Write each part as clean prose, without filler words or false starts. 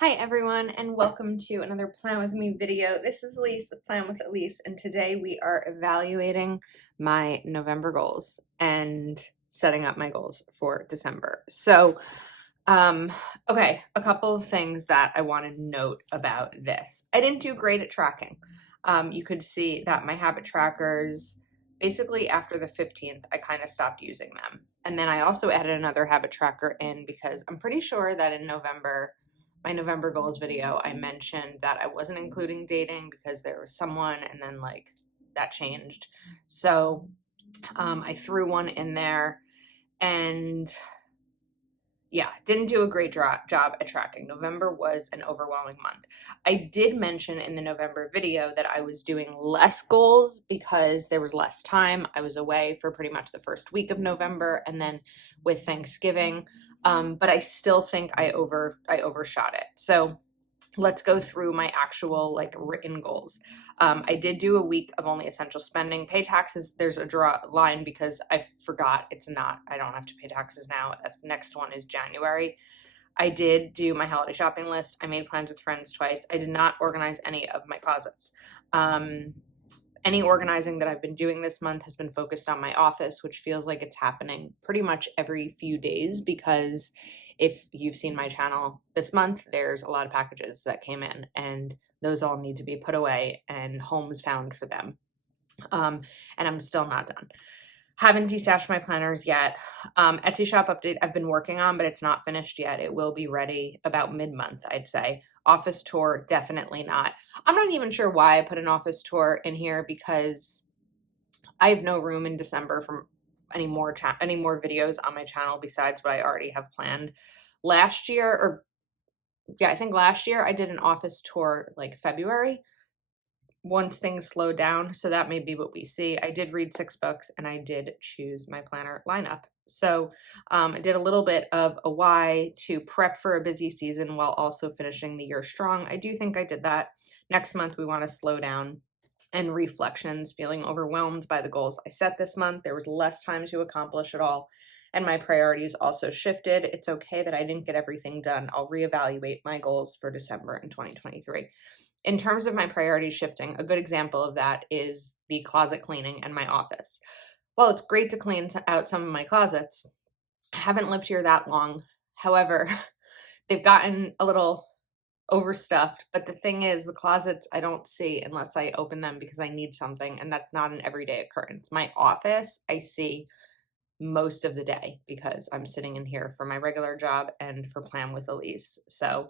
Hi everyone, and welcome to another Plan With Me video. This is Elise of Plan With Elise, and today we are evaluating my November goals and setting up my goals for December. Okay, a couple of things that I want to note about this. I didn't do great at tracking. You could see that my habit trackers, basically after the 15th, I kind of stopped using them. And then I also added another habit tracker in because I'm pretty sure that in November, my November goals video, I mentioned that I wasn't including dating because there was someone and then like that changed. So I threw one in there and yeah, didn't do a great job at tracking. November was an overwhelming month. I did mention in the November video that I was doing less goals because there was less time. I was away for pretty much the first week of November and then with Thanksgiving. But I still think I overshot it. So let's go through my actual like written goals. I did do a week of only essential spending. Pay taxes, there's a draw line because I forgot I don't have to pay taxes now. That's next one is January. I did do my holiday shopping list. I made plans with friends twice. I did not organize any of my closets. Any organizing that I've been doing this month has been focused on my office, which feels like it's happening pretty much every few days because if you've seen my channel this month, there's a lot of packages that came in and those all need to be put away and homes found for them. And I'm still not done. Haven't destashed my planners yet. Etsy shop update I've been working on, but it's not finished yet. It will be ready about mid-month, I'd say. Office tour, definitely not. I'm not even sure why I put an office tour in here because I have no room in December for any more videos on my channel besides what I already have planned. Last year, I think last year I did an office tour like February once things slowed down. So that may be what we see. I did read 6 books and I did choose my planner lineup. So I did a little bit of a why to prep for a busy season while also finishing the year strong. I do think I did that. Next month, we want to slow down and reflections, feeling overwhelmed by the goals I set this month. There was less time to accomplish it all. And my priorities also shifted. It's okay that I didn't get everything done. I'll reevaluate my goals for December in 2023. In terms of my priority shifting, a good example of that is the closet cleaning and my office. While it's great to clean out some of my closets, I haven't lived here that long. However, they've gotten a little overstuffed. But the thing is, the closets I don't see unless I open them because I need something, and that's not an everyday occurrence. My office, I see most of the day because I'm sitting in here for my regular job and for Plan with Elise. So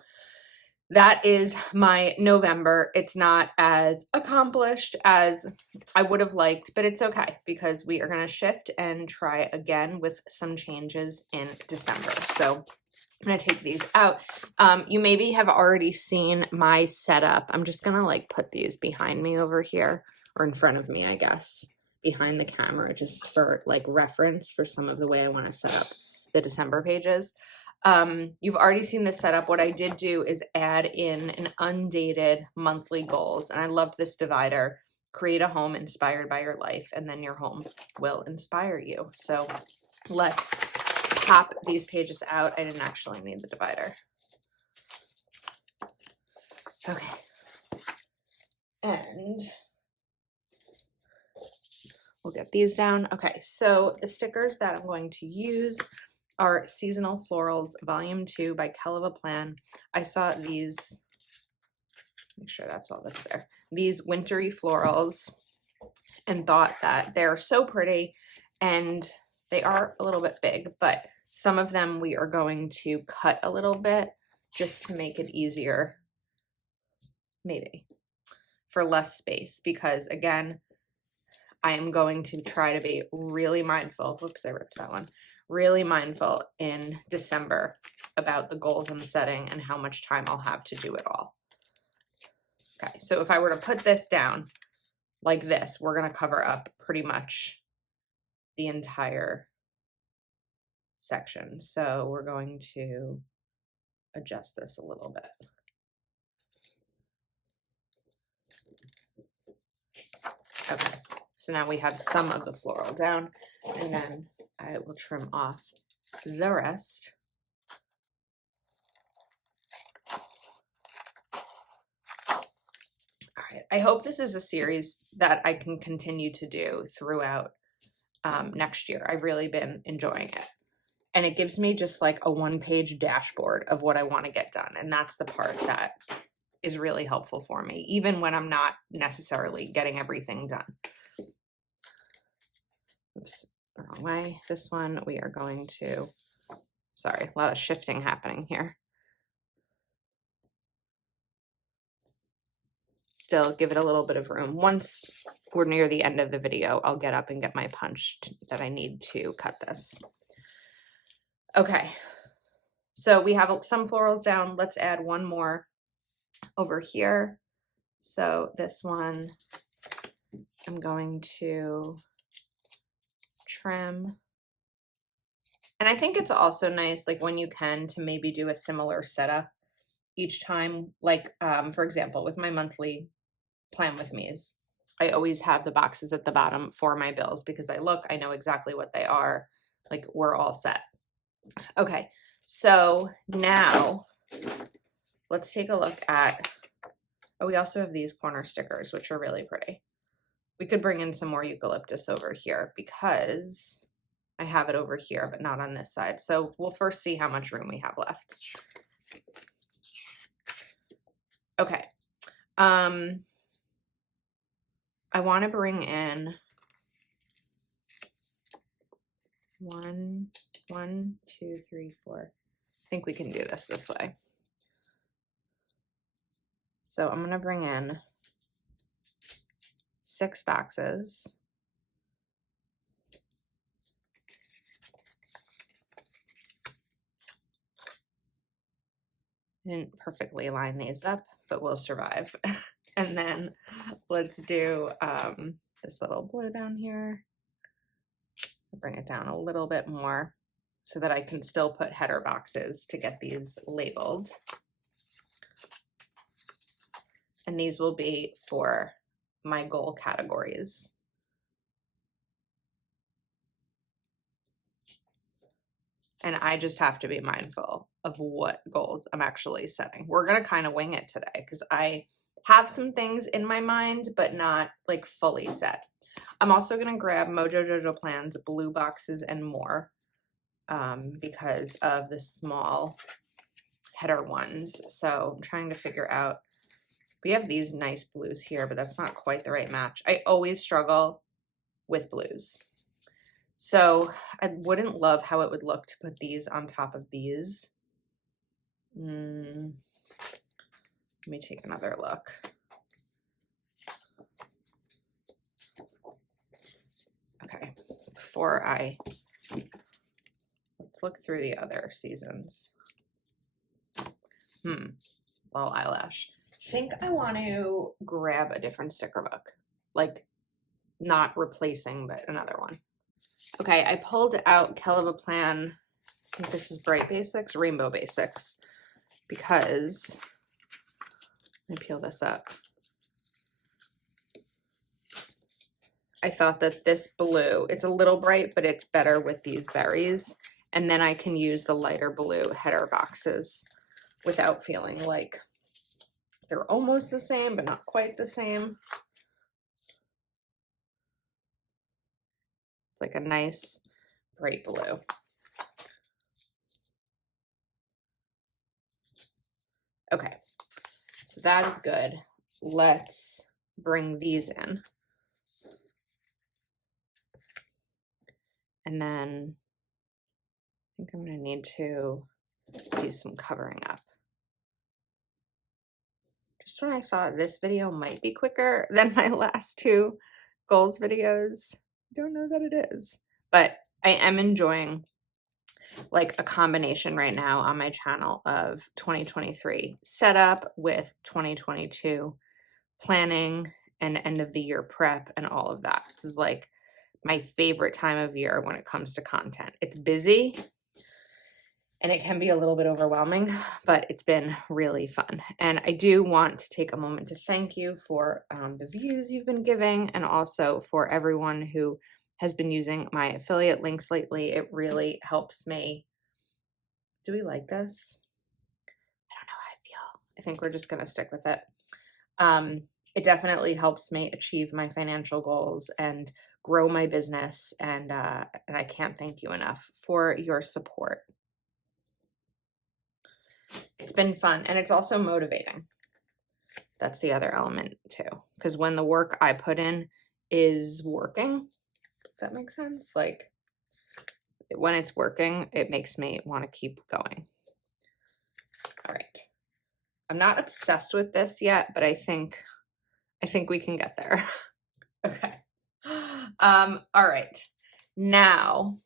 that is my November. It's not as accomplished as I would have liked, but it's okay because we are going to shift and try again with some changes in December. So I'm going to take these out. You maybe have already seen my setup. I'm just going to like put these behind me over here or in front of me, I guess, behind the camera just for like reference for some of the way I want to set up the December pages. You've already seen this setup. What I did do is add in an undated monthly goals. And I loved this divider. Create a home inspired by your life, and then your home will inspire you. So let's pop these pages out. I didn't actually need the divider. Okay. And we'll get these down. Okay, so the stickers that I'm going to use are Seasonal Florals Volume 2 by Keleva Plan. I saw these, make sure that's all that's there, these wintry florals and thought that they're so pretty and they are a little bit big, but some of them we are going to cut a little bit just to make it easier, maybe, for less space because again, I am going to try to be really mindful. Whoops, I ripped that one. Really mindful in December about the goals I'm setting and how much time I'll have to do it all. Okay, so if I were to put this down like this, we're going to cover up pretty much the entire section. So we're going to adjust this a little bit. Okay, so now we have some of the floral down, and then I will trim off the rest. right. I hope this is a series that I can continue to do throughout next year. I've really been enjoying it. And it gives me just like a one-page dashboard of what I want to get done. And that's the part that is really helpful for me, even when I'm not necessarily getting everything done. Oops, wrong way. This one we are going to, sorry, a lot of shifting happening here. Still give it a little bit of room. Once we're near the end of the video, I'll get up and get my punch that I need to cut this. Okay, so we have some florals down. Let's add one more over here. So this one, I'm going to trim. And I think it's also nice, like when you can, to maybe do a similar setup each time. Like, for example, with my monthly plan with me's, I always have the boxes at the bottom for my bills because I know exactly what they are. Like, we're all set. Okay, so now let's take a look at, oh, we also have these corner stickers, which are really pretty. We could bring in some more eucalyptus over here because I have it over here, but not on this side. So we'll first see how much room we have left. Okay. I want to bring in one, two, three, four. I think we can do this way. So I'm going to bring in 6 boxes. I didn't perfectly line these up, but we'll survive. And then let's do this little blue down here. Bring it down a little bit more so that I can still put header boxes to get these labeled. And these will be for my goal categories. And I just have to be mindful of what goals I'm actually setting. We're going to kind of wing it today because I have some things in my mind, but not like fully set. I'm also going to grab Mojo Jojo Plan's blue boxes and more because of the small header ones. So I'm trying to figure out, we have these nice blues here, but that's not quite the right match. I always struggle with blues. So I wouldn't love how it would look to put these on top of these. Let me take another look. Okay, before let's look through the other seasons. Well, eyelash. I think I want to grab a different sticker book, like not replacing, but another one. Okay, I pulled out Keleva Plan. I think this is Bright Basics, Rainbow Basics, because let me peel this up. I thought that this blue, it's a little bright, but it's better with these berries. And then I can use the lighter blue header boxes without feeling like they're almost the same, but not quite the same. It's like a nice bright blue. Okay, so that is good. Let's bring these in. And then I think I'm going to need to do some covering up. Just when I thought this video might be quicker than my last 2 goals videos, I don't know that it is. But I am enjoying like a combination right now on my channel of 2023 setup with 2022 planning and end of the year prep and all of that. This is like my favorite time of year when it comes to content. It's busy and it can be a little bit overwhelming, but it's been really fun. And I do want to take a moment to thank you for the views you've been giving and also for everyone who has been using my affiliate links lately. It really helps me. Do we like this? I don't know how I feel. I think we're just going to stick with it. it definitely helps me achieve my financial goals and grow my business. And I can't thank you enough for your support. It's been fun, and it's also motivating. That's the other element too, because when the work I put in is working, if that makes sense, like when it's working, it makes me want to keep going. All right. I'm not obsessed with this yet, but I think we can get there. Okay. All right. Now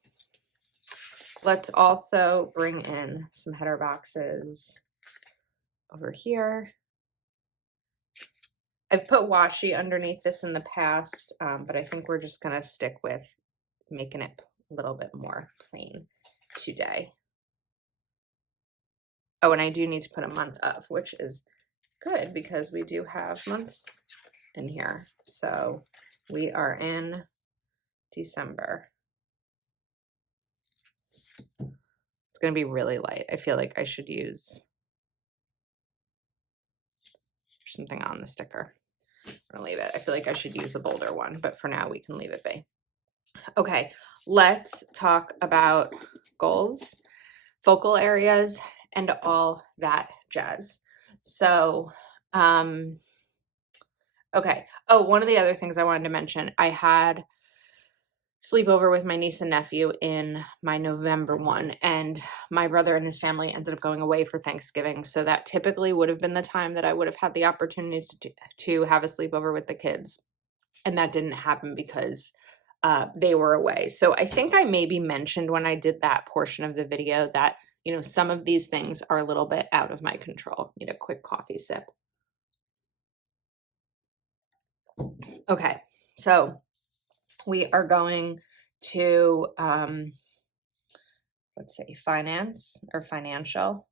let's also bring in some header boxes over here. I've put washi underneath this in the past, but I think we're just gonna stick with making it a little bit more plain today. Oh, and I do need to put a month of, which is good because we do have months in here. So we are in December. It's going to be really light. I feel like I should use something on the sticker. I'm going to leave it. I feel like I should use a bolder one, but for now we can leave it be. Okay, let's talk about goals, focal areas, and all that jazz. So, okay. Oh, one of the other things I wanted to mention, I had sleepover with my niece and nephew in my November one, and my brother and his family ended up going away for Thanksgiving. So that typically would have been the time that I would have had the opportunity to have a sleepover with the kids. And that didn't happen because they were away. So I think I maybe mentioned when I did that portion of the video that, you know, some of these things are a little bit out of my control. Need a quick coffee sip. Okay, so we are going to, let's say finance or financial.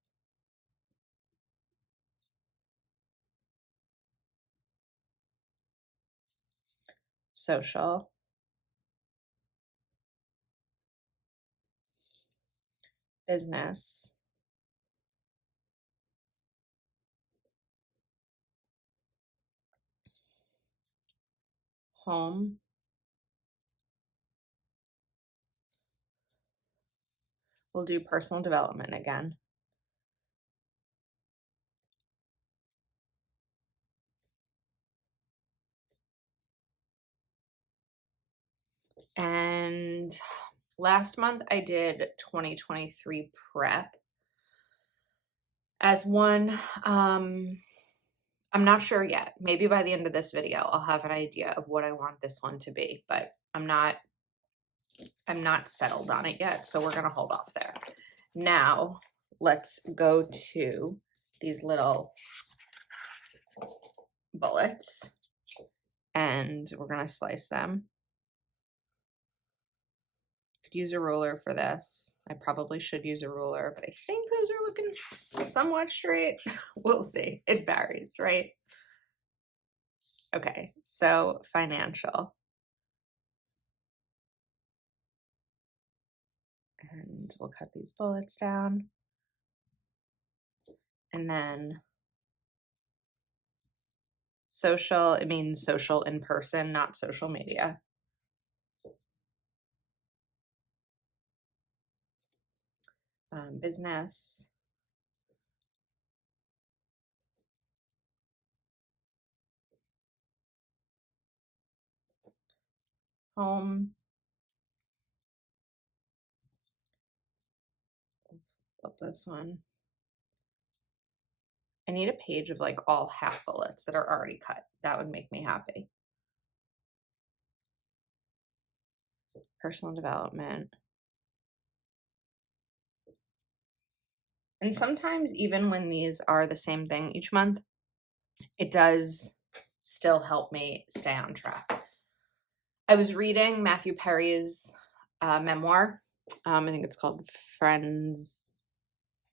Social. Business. Home. We'll do personal development again. And last month I did 2023 prep as one. I'm not sure yet. Maybe by the end of this video, I'll have an idea of what I want this one to be, but I'm not settled on it yet. So we're going to hold off there. Now let's go to these little bullets and we're going to slice them. Could use a ruler for this. I probably should use a ruler, but I think those are looking somewhat straight. We'll see. It varies, right? Okay, so financial. And we'll cut these bullets down. And then social, it means social in person, not social media. Business. Home. Love this one. I need a page of like all half bullets that are already cut. That would make me happy. Personal development. And sometimes even when these are the same thing each month, it does still help me stay on track. I was reading Matthew Perry's memoir. I think it's called Friends,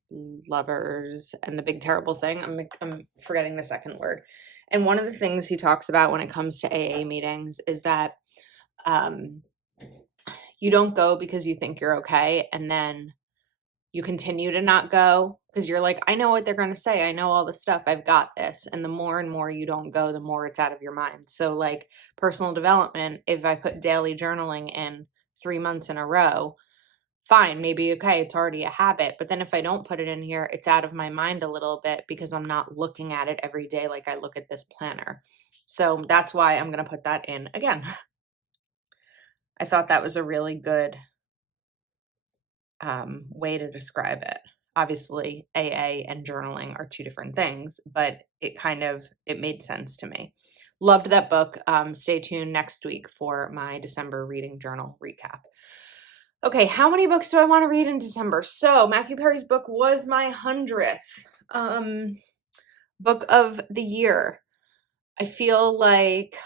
Lovers, and the Big Terrible Thing. I'm forgetting the second word. And one of the things he talks about when it comes to AA meetings is that you don't go because you think you're okay, and then you continue to not go because you're like, I know what they're going to say. I know all the stuff. I've got this. And the more and more you don't go, the more it's out of your mind. So like personal development, if I put daily journaling in 3 months in a row, fine, maybe, okay, it's already a habit. But then if I don't put it in here, it's out of my mind a little bit because I'm not looking at it every day like I look at this planner. So that's why I'm going to put that in again. I thought that was a really good way to describe it. Obviously, AA and journaling are two different things, but it made sense to me. Loved that book. Stay tuned next week for my December reading journal recap. Okay, how many books do I want to read in December? So Matthew Perry's book was my 100th book of the year. I feel like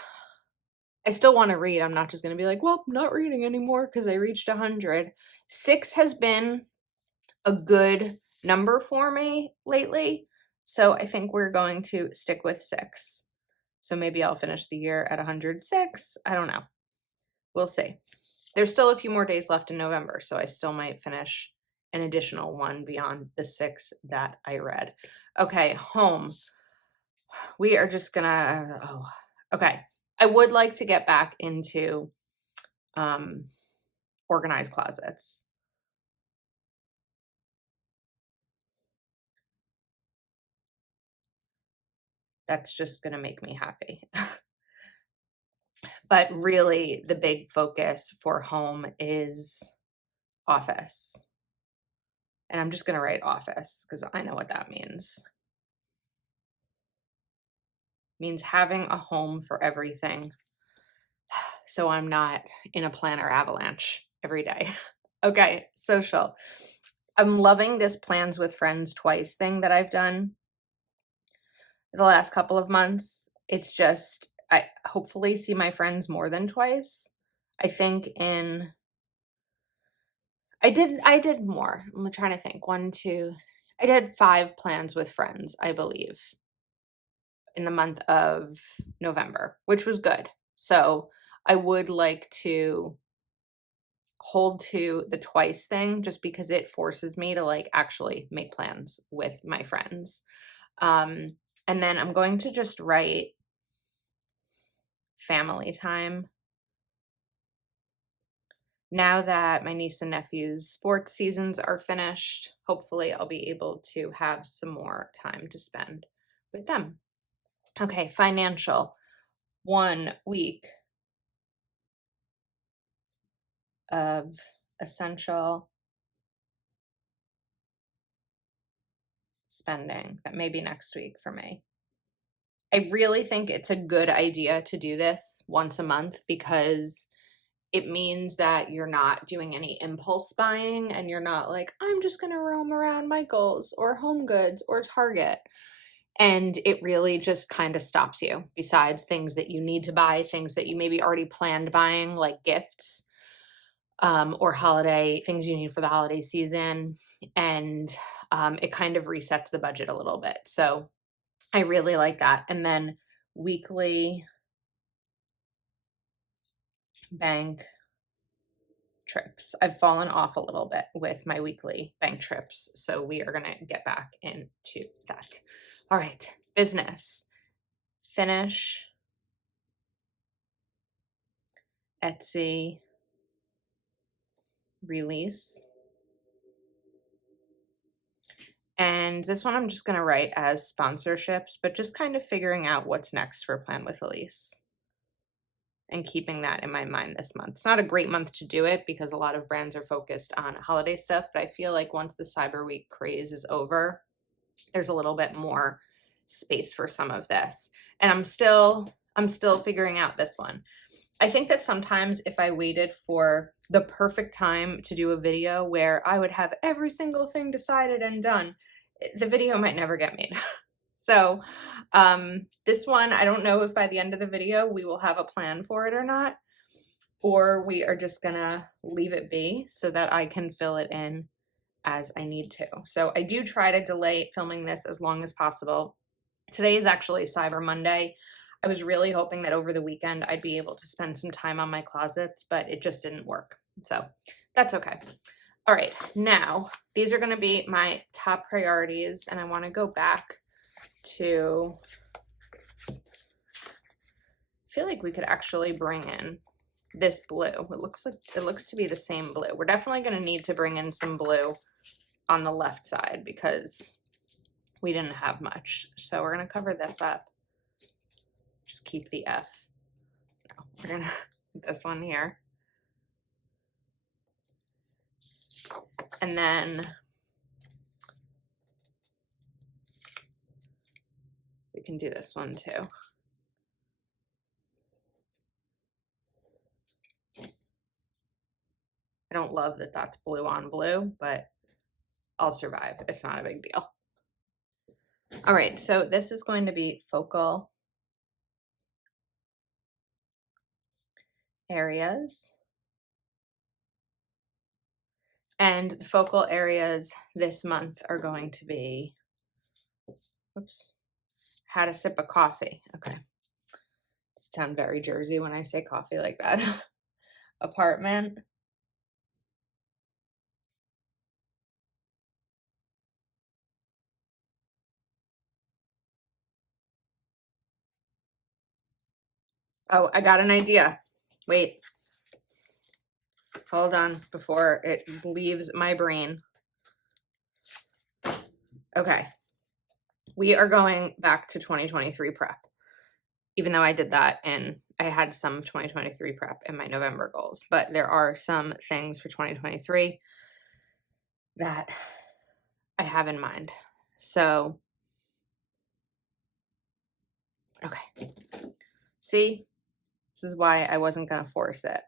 I still want to read. I'm not just going to be like, well, I'm not reading anymore because I reached 100. 6 has been a good number for me lately. So I think we're going to stick with 6. So maybe I'll finish the year at 106. I don't know. We'll see. There's still a few more days left in November, so I still might finish an additional one beyond the 6 that I read. Okay, home. We are just gonna, okay. I would like to get back into organized closets. That's just gonna make me happy. But really, the big focus for home is office. And I'm just gonna write office because I know what that means. It means having a home for everything. So I'm not in a planner avalanche every day. Okay, social. I'm loving this plans with friends twice thing that I've done the last couple of months. It's just, I hopefully see my friends more than twice. I think I did more. I'm trying to think. I did 5 plans with friends, I believe, in the month of November, which was good. So I would like to hold to the twice thing just because it forces me to like actually make plans with my friends. And then I'm going to just write family time. Now that my niece and nephew's sports seasons are finished, hopefully I'll be able to have some more time to spend with them. Okay, financial. 1 week of essential spending. That may be next week for me. I really think it's a good idea to do this once a month because it means that you're not doing any impulse buying and you're not like, I'm just going to roam around Michael's or Home Goods or Target. And it really just kind of stops you besides things that you need to buy, things that you maybe already planned buying, like gifts or holiday things you need for the holiday season. And it kind of resets the budget a little bit. So I really like that. And then weekly bank trips. I've fallen off a little bit with my weekly bank trips. So we are going to get back into that. All right. Business. Finish Etsy release. And this one I'm just going to write as sponsorships, but just kind of figuring out what's next for Plan with Elise and keeping that in my mind this month. It's not a great month to do it because a lot of brands are focused on holiday stuff, but I feel like once the Cyber Week craze is over, there's a little bit more space for some of this. And I'm still figuring out this one. I think that sometimes if I waited for the perfect time to do a video where I would have every single thing decided and done, the video might never get made. So this one, I don't know if by the end of the video we will have a plan for it or not, or we are just gonna leave it be so that I can fill it in as I need to. So I do try to delay filming this as long as possible. Today is actually Cyber Monday. I was really hoping that over the weekend I'd be able to spend some time on my closets, but it just didn't work. So that's okay. All right, now these are gonna be my top priorities, and I wanna go back to, I feel like we could actually bring in this blue. It looks to be the same blue. We're definitely gonna need to bring in some blue on the left side because we didn't have much. So we're gonna cover this up. Just keep the F. No, we're gonna put this one here. And then we can do this one too. I don't love that that's blue on blue, but I'll survive. It's not a big deal. All right, so this is going to be focal areas. And the focal areas this month are going to be, oops, how to sip a coffee. Okay. Sound very Jersey when I say coffee like that. Apartment. Oh, I got an idea. Wait. Hold on before it leaves my brain. Okay. We are going back to 2023 prep. Even though I did that and I had some 2023 prep in my November goals, but there are some things for 2023 that I have in mind. So, okay. See, this is why I wasn't going to force it,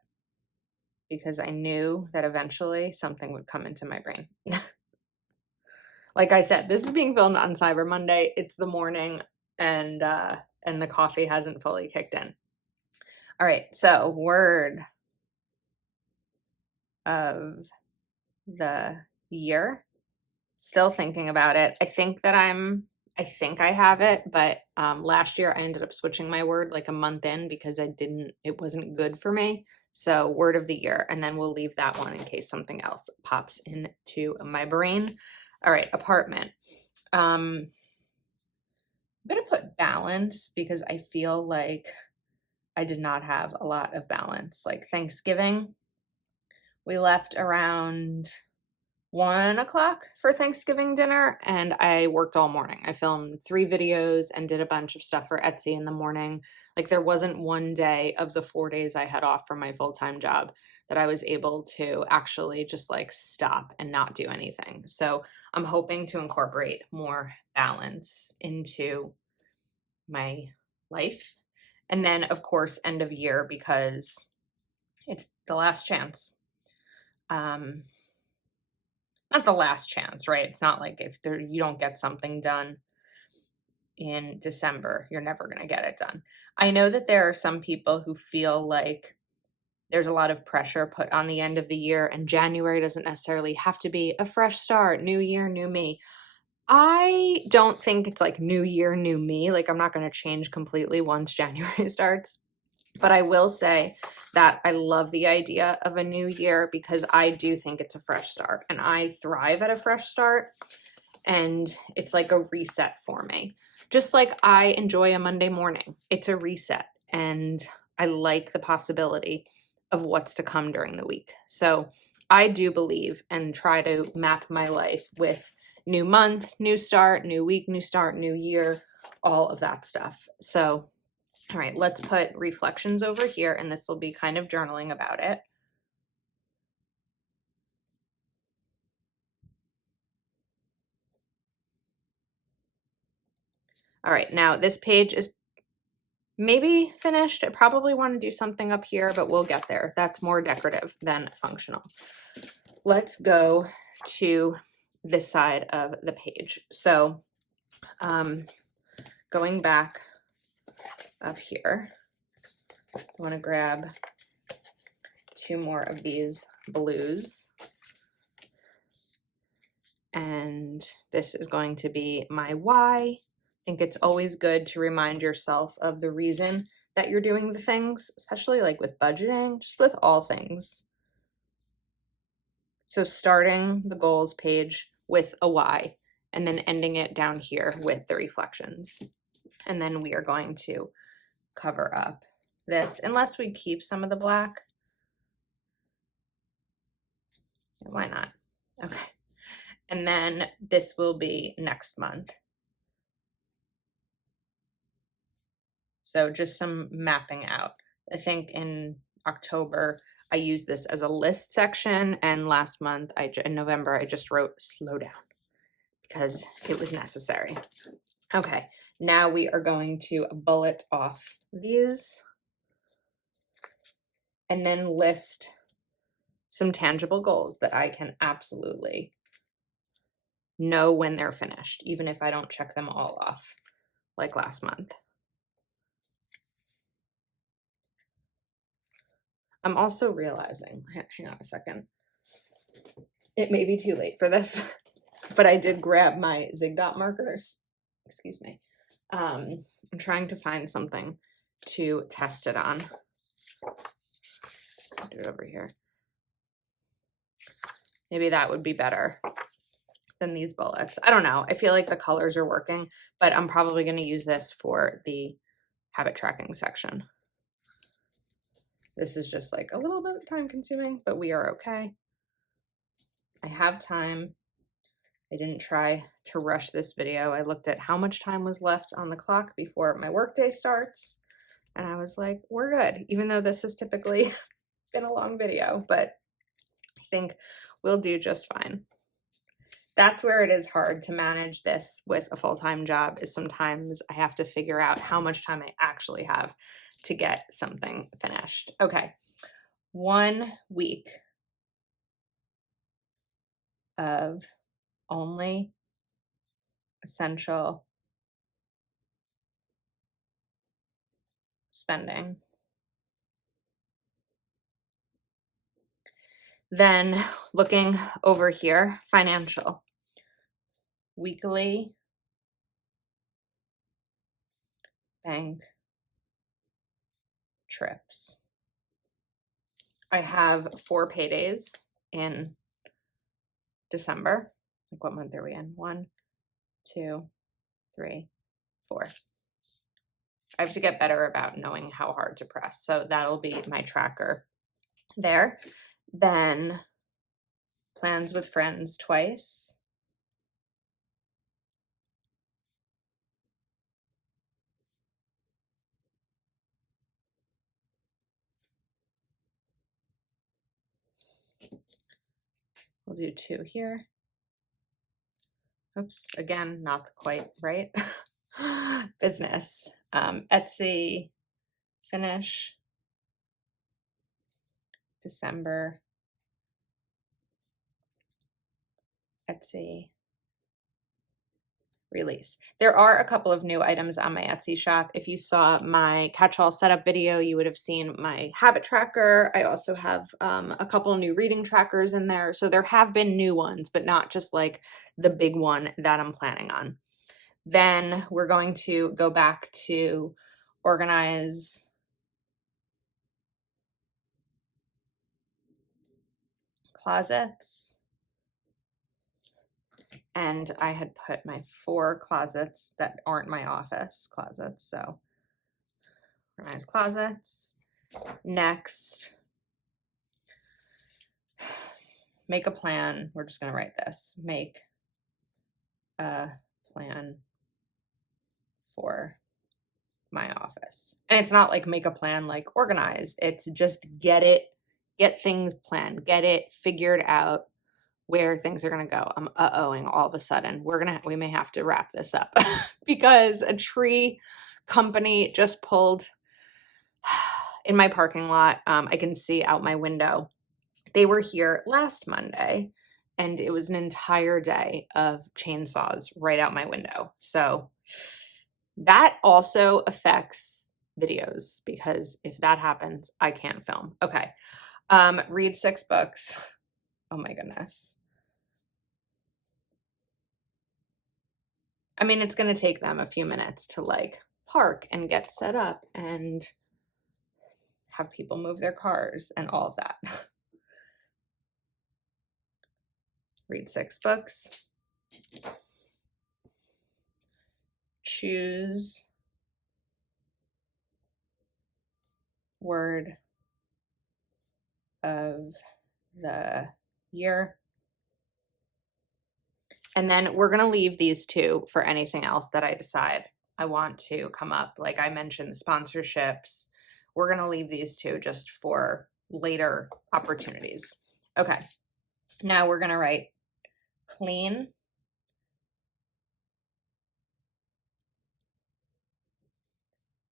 because I knew that eventually something would come into my brain. Like I said, this is being filmed on Cyber Monday. It's the morning, and the coffee hasn't fully kicked in. All right, so word of the year. Still thinking about it. I think I have it, but last year I ended up switching my word like a month in because it wasn't good for me. So word of the year, and then we'll leave that one in case something else pops into my brain. All right, apartment. I'm gonna put balance because I feel like I did not have a lot of balance. Like Thanksgiving, we left around 1 o'clock for Thanksgiving dinner, and I worked all morning. I filmed 3 videos and did a bunch of stuff for Etsy in the morning. Like there wasn't one day of the 4 days I had off from my full-time job that I was able to actually just like stop and not do anything. So I'm hoping to incorporate more balance into my life. And then of course, end of year, because it's the last chance. Not the last chance, right? It's not like if you don't get something done in December, you're never going to get it done. I know that there are some people who feel like there's a lot of pressure put on the end of the year, and January doesn't necessarily have to be a fresh start, new year, new me. I don't think it's like new year, new me. Like I'm not going to change completely once January starts. But I will say that I love the idea of a new year because I do think it's a fresh start, and I thrive at a fresh start, and it's like a reset for me. Just like I enjoy a Monday morning, it's a reset, and I like the possibility of what's to come during the week. So I do believe and try to map my life with new month, new start, new week, new start, new year, all of that stuff. So all right, let's put reflections over here, and this will be kind of journaling about it. All right, now this page is maybe finished. I probably want to do something up here, but we'll get there. That's more decorative than functional. Let's go to this side of the page. So going back up here, I want to grab 2 more of these blues. And this is going to be my why. I think it's always good to remind yourself of the reason that you're doing the things, especially like with budgeting, just with all things. So starting the goals page with a Y and then ending it down here with the reflections. And then we are going to cover up this, unless we keep some of the black. Why not? Okay. And then this will be next month. So just some mapping out. I think in October, I used this as a list section, and last month, in November, I just wrote slow down because it was necessary. Okay, now we are going to bullet off these and then list some tangible goals that I can absolutely know when they're finished, even if I don't check them all off like last month. I'm also realizing, hang on a second, it may be too late for this, but I did grab my Zig dot markers. Excuse me. I'm trying to find something to test it on. I'll do it over here. Maybe that would be better than these bullets. I don't know. I feel like the colors are working, but I'm probably going to use this for the habit tracking section. This is just like a little bit time consuming, but we are okay. I have time. I didn't try to rush this video. I looked at how much time was left on the clock before my workday starts, and I was like, we're good, even though this has typically been a long video, but I think we'll do just fine. That's where it is hard to manage this with a full-time job, is sometimes I have to figure out how much time I actually have to get something finished. Okay, 1 week of only essential spending. Then looking over here, financial. Weekly bank trips. I have 4 paydays in December. Like, what month are we in? 1, 2, 3, 4. I have to get better about knowing how hard to press. So that'll be my tracker there. Then plans with friends twice. We'll do 2 here. Oops, again, not quite right. Business. Etsy finish. December. Etsy release. There are a couple of new items on my Etsy shop. If you saw my catch-all setup video, you would have seen my habit tracker. I also have a couple new reading trackers in there. So there have been new ones, but not just like the big one that I'm planning on. Then we're going to go back to organize closets. And I had put my 4 closets that aren't my office closets. So organize closets. Next, make a plan. We're just going to write this. Make a plan for my office. And it's not like make a plan like organize. It's just get things planned, get it figured out where things are going to go. I'm uh-ohing all of a sudden. We may have to wrap this up because a tree company just pulled in my parking lot. I can see out my window. They were here last Monday, and it was an entire day of chainsaws right out my window. So that also affects videos, because if that happens, I can't film. Okay. Read 6 books. Oh my goodness. I mean, it's going to take them a few minutes to like park and get set up and have people move their cars and all of that. read 6 books, choose word of the year. And then we're going to leave these two for anything else that I decide I want to come up. Like I mentioned, sponsorships. We're going to leave these two just for later opportunities. Okay. Now we're going to write clean,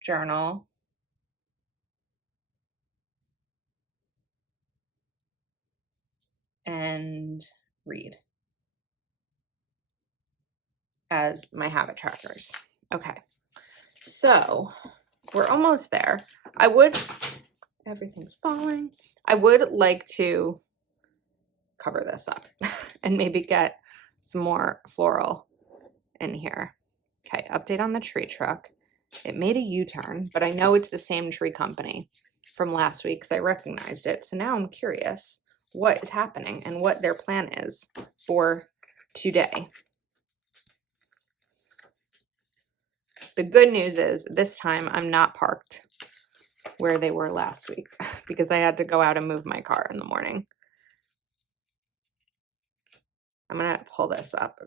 journal, and read as my habit trackers. Okay. So we're almost there. Everything's falling. I would like to cover this up and maybe get some more floral in here. Okay, update on the tree truck. It made a U-turn, but I know it's the same tree company from last week because I recognized it. So now I'm curious what is happening and what their plan is for today. The good news is this time I'm not parked where they were last week because I had to go out and move my car in the morning. I'm going to pull this up,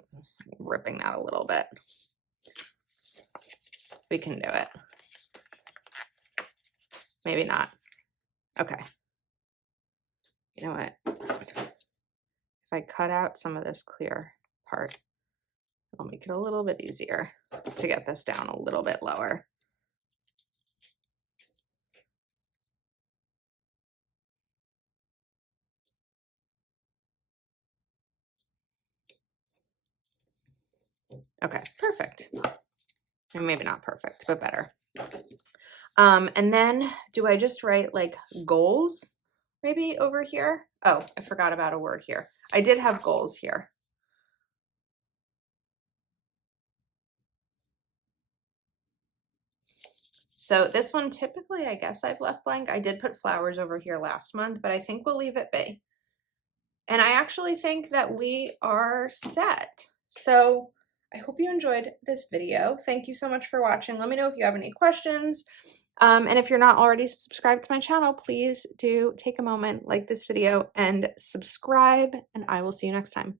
ripping that a little bit. We can do it. Maybe not. Okay. You know what? If I cut out some of this clear part, I'll make it a little bit easier to get this down a little bit lower. Okay, perfect. And maybe not perfect, but better. And then do I just write like goals maybe over here? Oh, I forgot about a word here. I did have goals here. So this one typically, I guess I've left blank. I did put flowers over here last month, but I think we'll leave it be. And I actually think that we are set. So I hope you enjoyed this video. Thank you so much for watching. Let me know if you have any questions. And if you're not already subscribed to my channel, please do take a moment, like this video and subscribe, and I will see you next time.